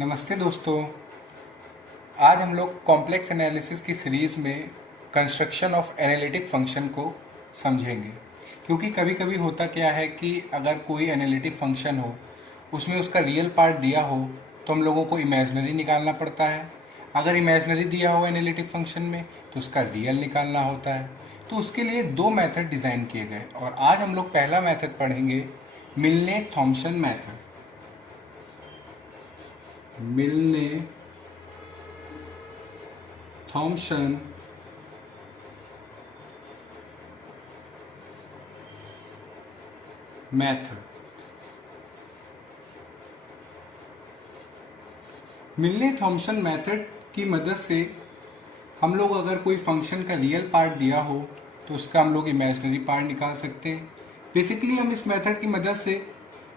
नमस्ते दोस्तों। आज हम लोग कॉम्प्लेक्स एनालिसिस की सीरीज़ में कंस्ट्रक्शन ऑफ एनालिटिक फंक्शन को समझेंगे। क्योंकि कभी कभी होता क्या है कि अगर कोई एनालिटिक फंक्शन हो, उसमें उसका रियल पार्ट दिया हो तो हम लोगों को इमेजनरी निकालना पड़ता है। अगर इमेजनरी दिया हो एनालिटिक फंक्शन में तो उसका रियल निकालना होता है। तो उसके लिए दो मेथड डिज़ाइन किए गए और आज हम लोग पहला मेथड पढ़ेंगे, मिलने थॉम्सन मेथड। मिलने थॉम्सन मेथड। मिलने थॉम्सन मेथड की मदद से हम लोग अगर कोई फंक्शन का रियल पार्ट दिया हो तो उसका हम लोग इमेजिनरी पार्ट निकाल सकते हैं। बेसिकली हम इस मेथड की मदद से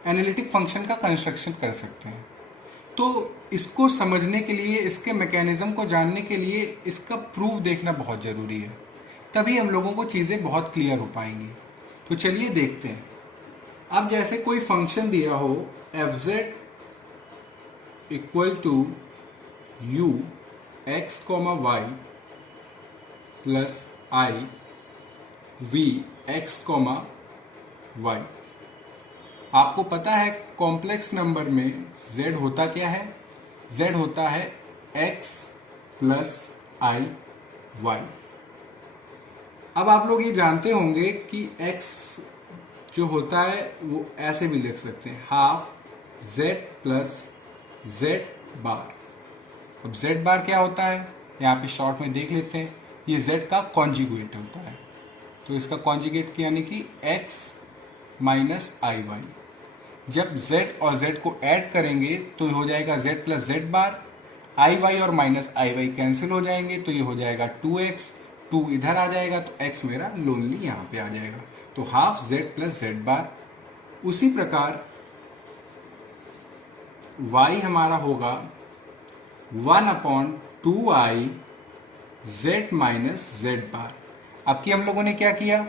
एनालिटिक फंक्शन का कंस्ट्रक्शन कर सकते हैं। तो इसको समझने के लिए, इसके मैकेनिज्म को जानने के लिए इसका प्रूफ देखना बहुत ज़रूरी है, तभी हम लोगों को चीज़ें बहुत क्लियर हो पाएंगी। तो चलिए देखते हैं। अब जैसे कोई फंक्शन दिया हो F Z equal to U X comma Y plus I V X comma Y. आपको पता है कॉम्प्लेक्स नंबर में z होता क्या है? z होता है x प्लस आई वाई। अब आप लोग ये जानते होंगे कि x जो होता है वो ऐसे भी लिख सकते हैं, हाफ z प्लस z बार। अब z बार क्या होता है यहाँ पे शॉर्ट में देख लेते हैं, ये z का कॉन्जुगेट होता है। तो इसका कॉन्जुगेट यानी कि x माइनस आई वाई। जब z और z को ऐड करेंगे तो ये हो जाएगा z प्लस जेड बार, आई वाई और माइनस आई वाई कैंसिल हो जाएंगे तो ये हो जाएगा 2x, 2 इधर आ जाएगा तो x मेरा लोनली यहाँ पे आ जाएगा। तो हाफ z प्लस जेड बार। उसी प्रकार y हमारा होगा 1/2i z माइनस जेड बार। अब की हम लोगों ने क्या किया,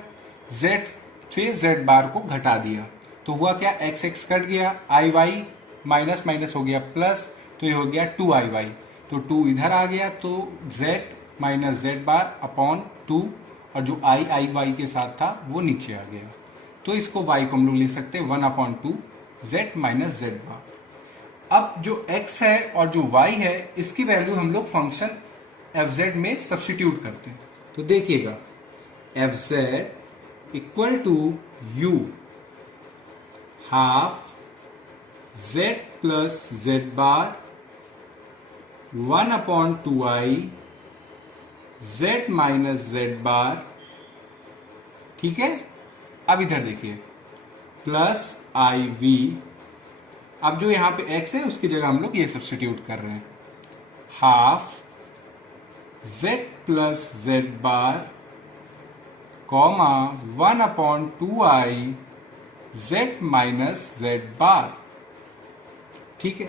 z से z बार को घटा दिया तो हुआ क्या, x x कट गया, आई वाई माइनस माइनस हो गया प्लस, तो ये हो गया 2i y। तो 2 इधर आ गया तो z minus z bar upon 2, और जो आई वाई के साथ था वो नीचे आ गया। तो इसको y को हम लोग लिख सकते हैं 1/2 z माइनस जेड बार। अब जो x है और जो y है इसकी वैल्यू हम लोग फंक्शन fz में सब्स्टिट्यूट करते हैं। तो देखिएगा fz equal to u half z plus z bar 1/2i z minus z bar. ठीक है, अब इधर देखिए प्लस आई वी। अब जो यहां पे x है उसकी जगह हम लोग ये सब्स्टिट्यूट कर रहे हैं, half z plus z bar comma 1/2i z minus z bar. ठीक है,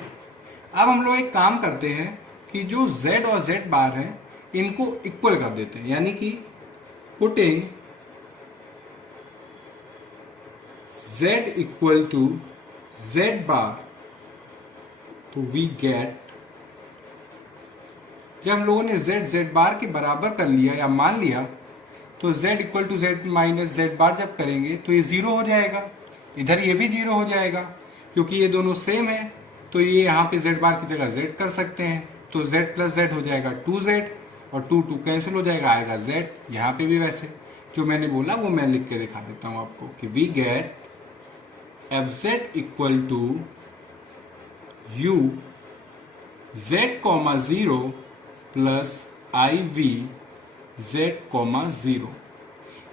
अब हम लोग एक काम करते हैं कि जो z और z बार है इनको इक्वल कर देते हैं, यानी कि putting z equal to z bar, तो वी गेट, जब हम लोगों ने z बार के बराबर कर लिया या मान लिया तो z equal to z minus z bar जब करेंगे तो ये जीरो हो जाएगा, इधर ये भी जीरो हो जाएगा क्योंकि ये दोनों सेम है। तो ये यहाँ पे z बार की जगह z कर सकते हैं, तो z प्लस जेड हो जाएगा 2z और 2 2 कैंसिल हो जाएगा, आएगा z। यहाँ पे भी वैसे जो मैंने बोला वो मैं लिख के दिखा देता हूँ आपको कि we get F Z equal to U z comma 0 plus I V z comma 0।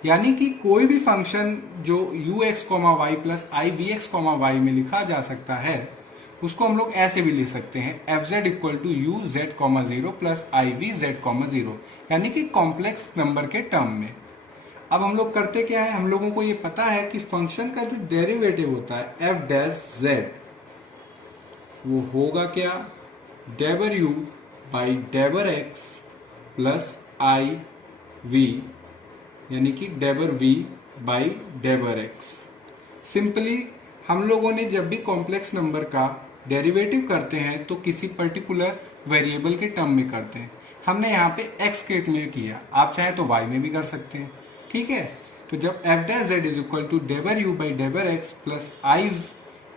यानी कि कोई भी फंक्शन जो U X comma Y plus आई वी एक्स कॉमा वाई में लिखा जा सकता है उसको हम लोग ऐसे भी लिख सकते हैं, F Z equal to U Z comma 0 plus I V Z comma 0, यानी कि कॉम्प्लेक्स नंबर के टर्म में। अब हम लोग करते क्या है, हम लोगों को ये पता है कि फंक्शन का जो डेरिवेटिव होता है एफ डैश जेड वो होगा क्या, डेबर यू बाई डेबर एक्स प्लस आई वी, यानी कि डेबर वी बाई डेबर एक्स। सिंपली हम लोगों ने जब भी कॉम्प्लेक्स नंबर का डेरिवेटिव करते हैं तो किसी पर्टिकुलर वेरिएबल के टर्म में करते हैं। हमने यहाँ पे x के में किया, आप चाहें तो y में भी कर सकते हैं, ठीक है। तो जब f dash z is equal to डेबर यू बाई डेबर एक्स प्लस आई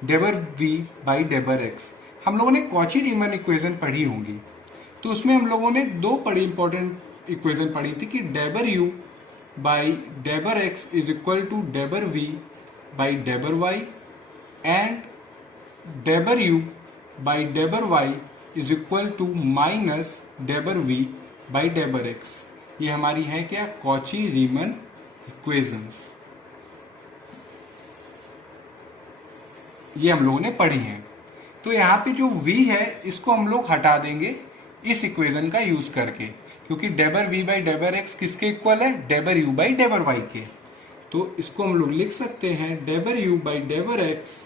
डेबर वी बाई डेबर एक्स, हम लोगों ने कॉची रीमन इक्वेशन पढ़ी होंगी, तो उसमें हम लोगों ने दो बड़ी इंपॉर्टेंट इक्वेशन पढ़ी थी कि डेबर यू बाई डेबर एक्स इज इक्वल टू डेबर वी बाई डेबर वाई एंड डेबर यू बाई डेबर y is equal to minus डेबर वी बाई डेबर एक्स। ये हमारी है क्या, कॉची रीमन इक्वेशंस, ये हम लोगों ने पढ़ी हैं। तो यहाँ पे जो v है इसको हम लोग हटा देंगे इस इक्वेशन का यूज करके, क्योंकि डेबर v बाई डेबर एक्स किसके इक्वल है, डेबर u बाई डेबर y के। तो इसको हम लोग लिख सकते हैं डेबर u बाई डेबर एक्स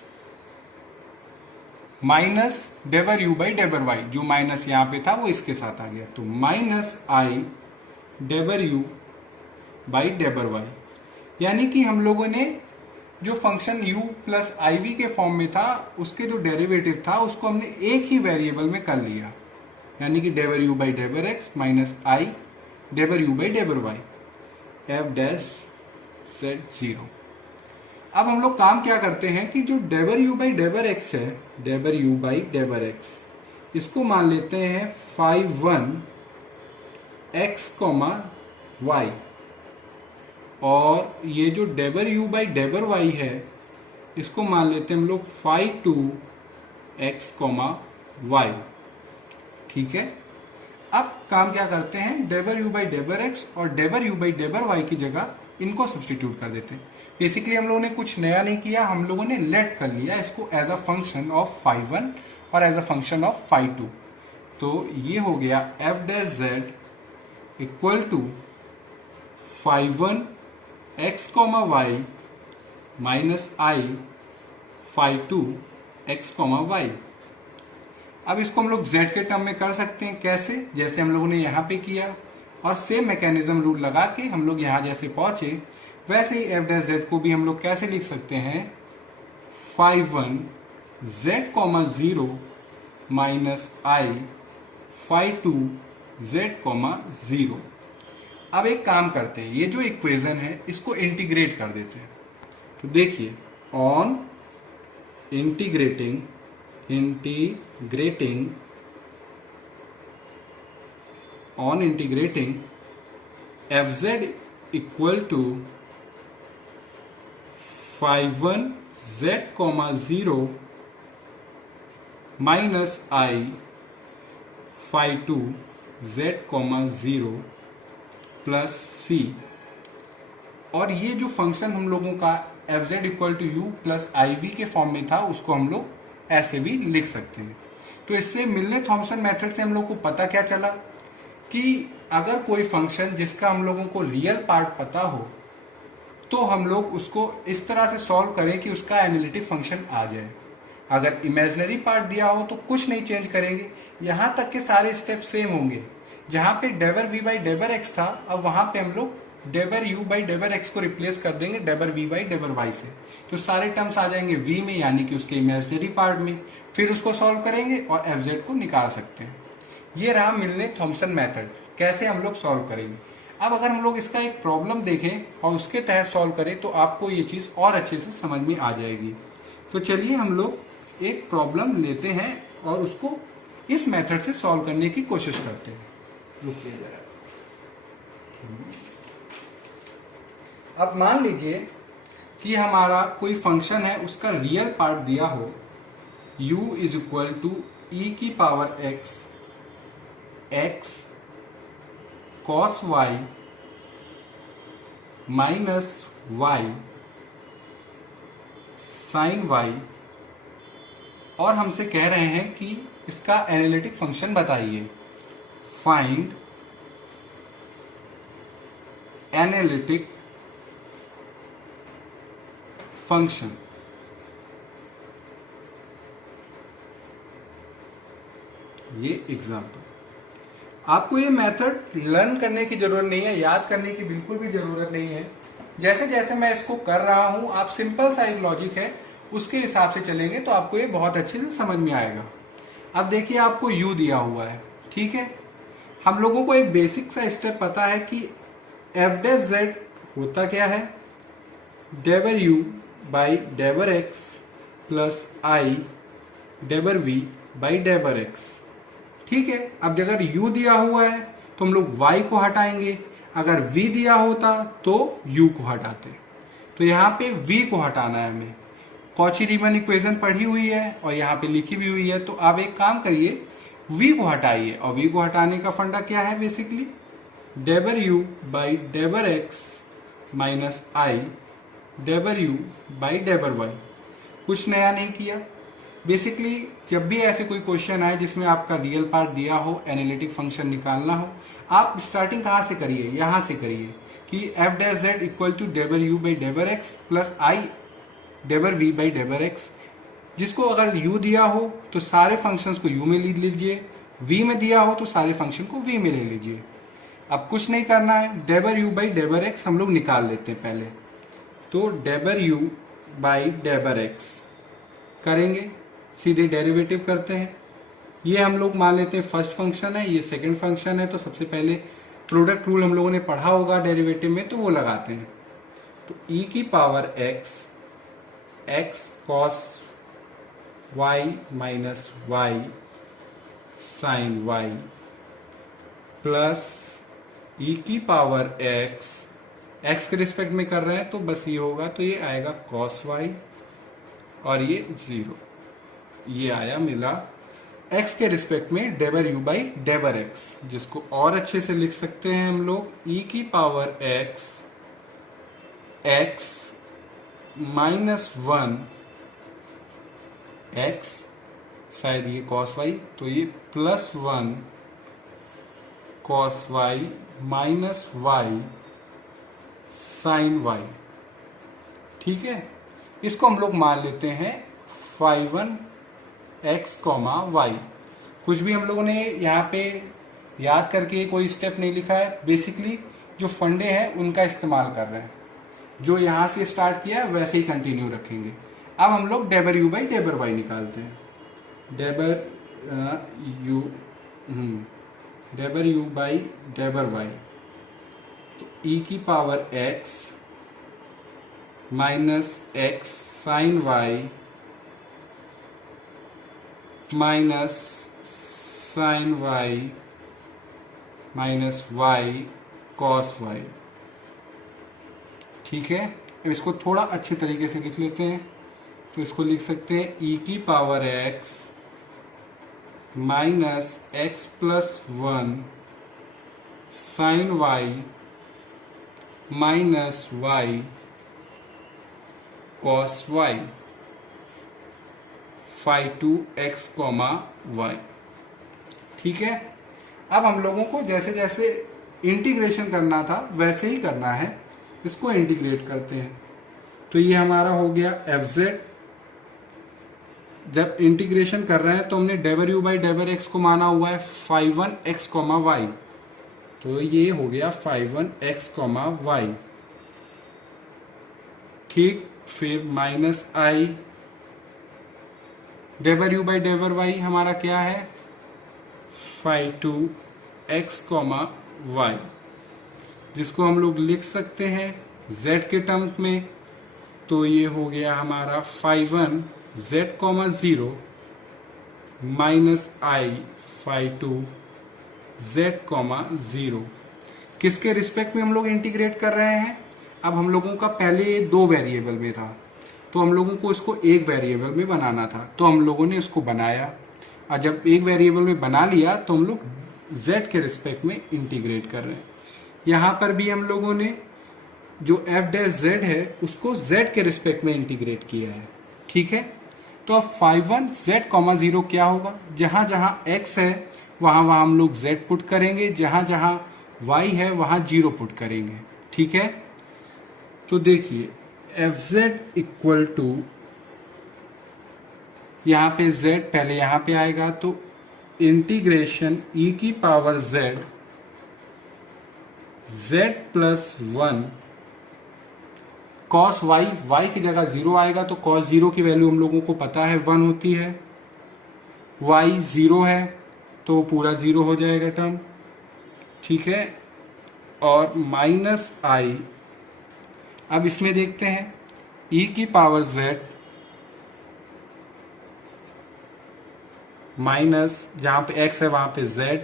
माइनस डेबर u बाई डेबर y, जो माइनस यहाँ पे था वो इसके साथ आ गया, तो माइनस आई डेबर u बाई डेबर y। यानी कि हम लोगों ने जो फंक्शन u प्लस आई वी के फॉर्म में था उसके जो डेरिवेटिव था उसको हमने एक ही वेरिएबल में कर लिया, यानी कि डेबर u बाई डेबर एक्स माइनस आई डेबर u बाई डेबर y एफ डैश सेट 0। अब हम लोग काम क्या करते हैं कि जो डेबर u बाई डेबर एक्स है, डेबर u बाई डेबर एक्स, इसको मान लेते हैं 5 x, y, और ये जो डेबर u बाई डेबर y है इसको मान लेते हैं हम लोग 2x, y, ठीक है। अब काम क्या करते हैं, डेबर u बाई डेबर x और डेबर u बाई डेबर y की जगह इनको सब्सटीट्यूट कर देते हैं। बेसिकली हम लोगों ने कुछ नया नहीं किया, हम लोगों ने लेट कर लिया इसको एज अ फंक्शन ऑफ 5 और एज अ फंक्शन ऑफ 5। तो ये हो गया F dash Z equal to 5 x, y minus I 5 x, y। अब इसको हम लोग z के टर्म में कर सकते हैं, कैसे, जैसे हम लोगों ने यहाँ पे किया, और सेम मैकेनिज्म रूल लगा के हम लोग यहाँ जैसे पहुंचे वैसे ही एफ डैश जेड को भी हम लोग कैसे लिख सकते हैं, 5 z, 0 माइनस आई 5 z, 0। अब एक काम करते हैं, ये जो इक्वेशन है इसको इंटीग्रेट कर देते हैं। तो देखिए, on integrating f Z equal to 5 z, 0 minus I 5 z, 0 plus c, और ये जो फंक्शन हम लोगों का f Z equal to u plus I v के फॉर्म में था उसको हम लोग ऐसे भी लिख सकते हैं। तो इससे मिलने थॉमसन मेथड से हम लोग को पता क्या चला कि अगर कोई फंक्शन जिसका हम लोगों को रियल पार्ट पता हो तो हम लोग उसको इस तरह से सॉल्व करें कि उसका एनालिटिक फंक्शन आ जाए। अगर इमेजिनरी पार्ट दिया हो तो कुछ नहीं चेंज करेंगे, यहाँ तक के सारे स्टेप सेम होंगे। जहाँ पे डेबर v बाई डेबर x था, अब वहाँ पे हम लोग डेबर u बाई डेबर x को रिप्लेस कर देंगे डेबर v बाई डेबर y से, तो सारे टर्म्स आ जाएंगे v में, यानी कि उसके इमेजिनरी पार्ट में। फिर उसको सॉल्व करेंगे और एफ जेड को निकाल सकते हैं। ये रहा मिलने थॉमसन मेथड, कैसे हम लोग सॉल्व करेंगे। अब अगर हम लोग इसका एक प्रॉब्लम देखें और उसके तहत सॉल्व करें तो आपको ये चीज़ और अच्छे से समझ में आ जाएगी। तो चलिए हम लोग एक प्रॉब्लम लेते हैं और उसको इस मेथड से सॉल्व करने की कोशिश करते हैं। रुकिए जरा। अब मान लीजिए कि हमारा कोई फंक्शन है, उसका रियल पार्ट दिया हो u is equal to E की power x, x cos y minus y sine y, और हमसे कह रहे हैं कि इसका एनालिटिक फंक्शन बताइए। Find analytic function. ये एग्जाम्पल, आपको ये मेथड लर्न करने की जरूरत नहीं है, याद करने की बिल्कुल भी जरूरत नहीं है। जैसे जैसे मैं इसको कर रहा हूं आप सिंपल सा एक लॉजिक है उसके हिसाब से चलेंगे तो आपको ये बहुत अच्छे से समझ में आएगा। अब देखिए आपको u दिया हुआ है, ठीक है। हम लोगों को एक बेसिक सा स्टेप पता है कि एफ डैश जेड होता क्या है, डेबर u बाई डेबर x प्लस आई डेबर v बाई डेबर x, ठीक है। अब अगर u दिया हुआ है तो हम लोग y को हटाएंगे, अगर v दिया होता तो u को हटाते। तो यहाँ पे v को हटाना है हमें। कॉची रीमन इक्वेशन पढ़ी हुई है और यहाँ पे लिखी भी हुई है, तो आप एक काम करिए v को हटाइए, और v को हटाने का फंडा क्या है, बेसिकली डेबर u बाई डेबर x माइनस आई डेबर u बाई डेबर y। कुछ नया नहीं किया। बेसिकली जब भी ऐसे कोई क्वेश्चन आए जिसमें आपका रियल पार्ट दिया हो, एनालिटिक फंक्शन निकालना हो, आप स्टार्टिंग कहाँ से करिए, यहाँ से करिए कि f dash Z equal to डेबर यू बाई डेबर एक्स प्लस आई डेबर वी बाई डेबर एक्स। जिसको अगर u दिया हो तो सारे फंक्शंस को u में ले लीजिए, v में दिया हो तो सारे फंक्शन को v में ले लीजिए। अब कुछ नहीं करना है, डेबर u बाई डेबर एक्स हम लोग निकाल लेते हैं पहले। तो डेबर u बाई डेबर एक्स करेंगे, सीधे डेरिवेटिव करते हैं। ये हम लोग मान लेते हैं फर्स्ट फंक्शन है, ये सेकंड फंक्शन है, तो सबसे पहले प्रोडक्ट रूल हम लोगों ने पढ़ा होगा डेरिवेटिव में, तो वो लगाते हैं। तो e की power x cos y minus y sine y plus e की पावर x के रिस्पेक्ट में कर रहे हैं तो बस ये होगा, तो ये आएगा cos y और ये 0, ये आया मिला x के रिस्पेक्ट में डेबर u बाई डेबर x, जिसको और अच्छे से लिख सकते हैं हम लोग e की पावर x माइनस 1 x, शायद ये cos y, तो ये plus 1 cos y minus y sine y, ठीक है। इसको हम लोग मान लेते हैं phi1 x y। कुछ भी हम लोगों ने यहाँ पे याद करके कोई स्टेप नहीं लिखा है, बेसिकली जो फंडे हैं उनका इस्तेमाल कर रहे हैं। जो यहाँ से स्टार्ट किया वैसे ही कंटिन्यू रखेंगे। अब हम लोग डेबर u बाई डेबर y निकालते हैं। डेबर u बाई डेबर y, तो e की power x minus x sine y minus sine y minus y cos y, ठीक है। अब इसको थोड़ा अच्छे तरीके से लिख लेते हैं, तो इसको लिख सकते हैं e की power x minus x plus 1 sine y minus y cos y phi2 x y, ठीक है। अब हम लोगों को जैसे जैसे इंटीग्रेशन करना था वैसे ही करना है, इसको इंटीग्रेट करते हैं। तो ये हमारा हो गया एफ जेड। जब इंटीग्रेशन कर रहे हैं तो हमने डेबर u बाई डेबर एक्स को माना हुआ है phi1 x y, तो ये हो गया phi1 x y, ठीक। फिर माइनस आई डेबर u बाई डेबर y हमारा क्या है phi2 x y, जिसको हम लोग लिख सकते हैं z के टर्म्स में। तो ये हो गया हमारा phi1 z 0 माइनस आई phi2 z 0। किसके रिस्पेक्ट में हम लोग इंटीग्रेट कर रहे हैं? अब हम लोगों का पहले 2 वेरिएबल में था, तो हम लोगों को इसको एक वेरिएबल में बनाना था, तो हम लोगों ने इसको बनाया। और जब एक वेरिएबल में बना लिया तो हम लोग z के रिस्पेक्ट में इंटीग्रेट कर रहे हैं। यहाँ पर भी हम लोगों ने जो एफ डैश जेड है उसको z के रिस्पेक्ट में इंटीग्रेट किया है, ठीक है। तो अब phi1 z 0 क्या होगा? जहां जहां x है वहां वहां हम लोग z पुट करेंगे, जहां जहां y है वहां 0 पुट करेंगे, ठीक है। तो देखिए एफ जेड इक्वल टू, यहाँ पे z पहले यहाँ पे आएगा, तो इंटीग्रेशन e की power z plus 1 cos Y, Y की जगह 0 आएगा तो कॉस 0 की वैल्यू हम लोगों को पता है 1 होती है। वाई 0 है तो पूरा 0 हो जाएगा टर्म, ठीक है। और माइनस आई, अब इसमें देखते हैं e की पावर z माइनस जहां पे x है वहां पे z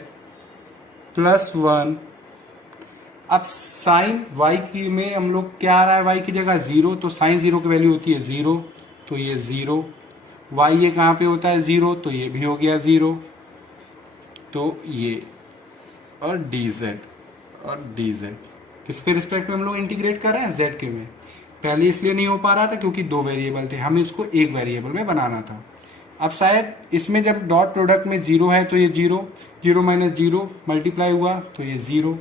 प्लस 1। अब साइन y की में हम लोग क्या आ रहा है, y की जगह 0 तो साइन 0 की वैल्यू होती है 0, तो ये 0। y ये कहाँ पे होता है 0, तो ये भी हो गया 0, तो ये और dz किस पे रिस्पेक्ट में हम लोग इंटीग्रेट कर रहे हैं, z के में। पहले इसलिए नहीं हो पा रहा था क्योंकि दो वेरिएबल थे, हमें इसको एक वेरिएबल में बनाना था। अब शायद इसमें जब डॉट प्रोडक्ट में 0 है तो ये 0, 0 माइनस 0 मल्टीप्लाई हुआ तो ये 0,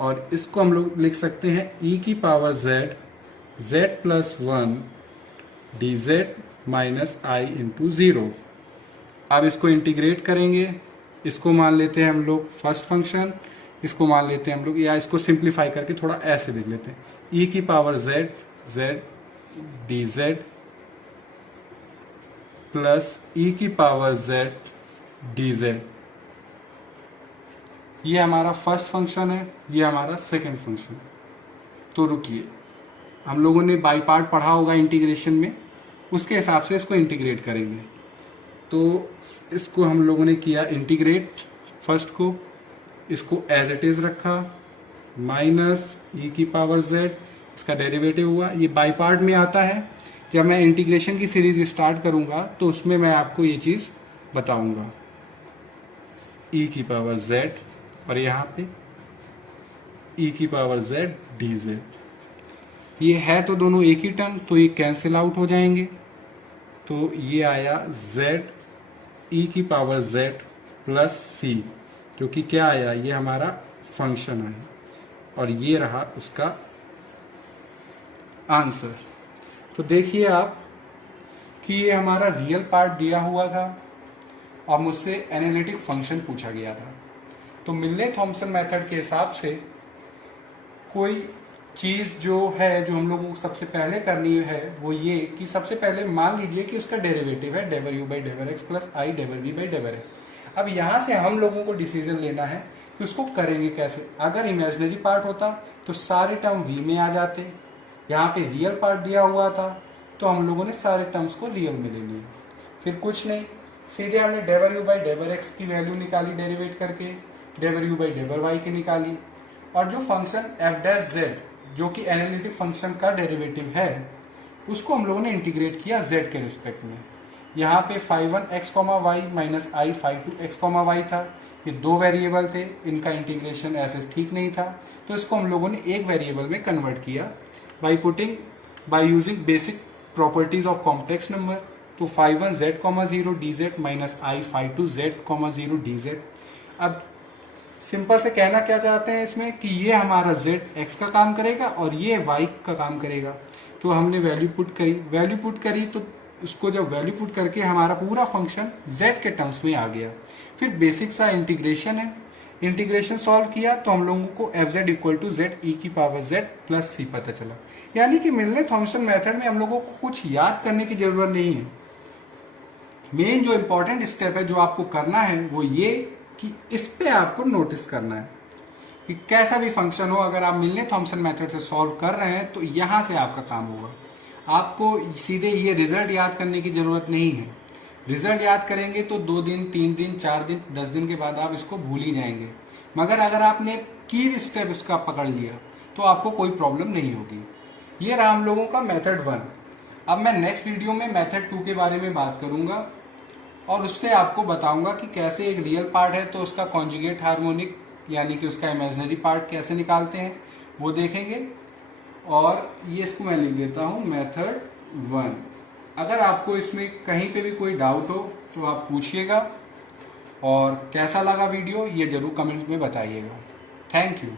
और इसको हम लोग लिख सकते हैं e की power z plus 1 dz minus i into 0। अब इसको इंटीग्रेट करेंगे, इसको मान लेते हैं हम लोग फर्स्ट फंक्शन, इसको मान लेते हैं हम लोग, या इसको सिंप्लीफाई करके थोड़ा ऐसे लिख लेते हैं e की power z dz plus e की पावर z dz। ये हमारा फर्स्ट फंक्शन है, ये हमारा सेकंड फंक्शन। तो रुकिए, हम लोगों ने बाई पार्ट पढ़ा होगा इंटीग्रेशन में, उसके हिसाब से इसको इंटीग्रेट करेंगे। तो इसको हम लोगों ने किया इंटीग्रेट, फर्स्ट को इसको एज इट इज रखा, माइनस ई की पावर z, इसका डेरिवेटिव हुआ। ये बाई पार्ट में आता है, जब मैं इंटीग्रेशन की सीरीज स्टार्ट करूंगा तो उसमें मैं आपको ये चीज बताऊंगा। ई की पावर z और यहाँ पे ई की पावर z dz, ये है तो दोनों एक ही टर्म, तो ये कैंसिल आउट हो जाएंगे। तो ये आया z ई की पावर z प्लस c, जो कि क्या आया, ये हमारा फंक्शन है, और ये रहा उसका आंसर। तो देखिए आप कि ये हमारा रियल पार्ट दिया हुआ था और मुझसे एनालिटिक फंक्शन पूछा गया था। तो मिलने थॉमसन मेथड के हिसाब से कोई चीज़ जो है, जो हम लोगों को सबसे पहले करनी है वो ये कि सबसे पहले मान लीजिए कि उसका डेरिवेटिव है डेवर u बाई डेवर एक्स प्लस आई डेवर v बाई डेवर एक्स। अब यहाँ से हम लोगों को डिसीजन लेना है कि उसको करेंगे कैसे। अगर इमेजिनरी पार्ट होता तो सारे टर्म v में आ जाते, यहाँ पे रियल पार्ट दिया हुआ था तो हम लोगों ने सारे टर्म्स को रियल में ले लिया। फिर कुछ नहीं, सीधे हमने डेवर u बाई डेवर एक्स की वैल्यू निकाली डेरिवेट करके, डेवर u बाई डेवर वाई की निकाली, और जो फंक्शन एफ डैश जेड जो कि एनालिटिक फंक्शन का डेरिवेटिव है उसको हम लोगों ने इंटीग्रेट किया z के रिस्पेक्ट में। यहाँ पे phi 1 x comma y minus i phi 2 x comma y था, ये दो वेरिएबल थे, इनका इंटीग्रेशन ऐसे ठीक नहीं था, तो इसको हम लोगों ने एक वेरिएबल में कन्वर्ट किया by using basic properties of complex number. तो phi 1 z comma 0 dz minus i phi 2 z comma 0 dz। अब सिंपल से कहना क्या चाहते हैं इसमें कि ये हमारा z x का काम करेगा और ये y का काम करेगा। तो हमने वैल्यू पुट करी तो उसको जब वैल्यू पुट करके हमारा पूरा फंक्शन z के टर्म्स में आ गया। फिर बेसिक सा इंटीग्रेशन है, इंटीग्रेशन सॉल्व किया तो हम लोगों को f Z equal to z e की पावर z प्लस c पता चला। यानी कि मिलने थॉमसन मेथड में हम लोगों को कुछ याद करने की जरूरत नहीं है। मेन जो इंपॉर्टेंट स्टेप है जो आपको करना है वो ये कि इस पे आपको नोटिस करना है कि कैसा भी फंक्शन हो, अगर आप मिलने थॉमसन मेथड से सॉल्व कर रहे हैं तो यहां से आपका काम होगा। आपको सीधे ये रिजल्ट याद करने की जरूरत नहीं है। रिजल्ट याद करेंगे तो 2 दिन 3 दिन 4 दिन 10 दिन के बाद आप इसको भूल ही जाएंगे, मगर अगर आपने की स्टेप इसका पकड़ लिया तो आपको कोई प्रॉब्लम नहीं होगी। ये रहा हम लोगों का मेथड 1। अब मैं नेक्स्ट वीडियो में मेथड 2 के बारे में बात करूंगा और उससे आपको बताऊंगा कि कैसे एक रियल पार्ट है तो उसका कॉन्जुगेट हार्मोनिक यानी कि उसका इमेजिनरी पार्ट कैसे निकालते हैं वो देखेंगे। और ये इसको मैं लिख देता हूँ मेथड 1। अगर आपको इसमें कहीं पे भी कोई डाउट हो तो आप पूछिएगा, और कैसा लगा वीडियो ये जरूर कमेंट में बताइएगा। Thank you.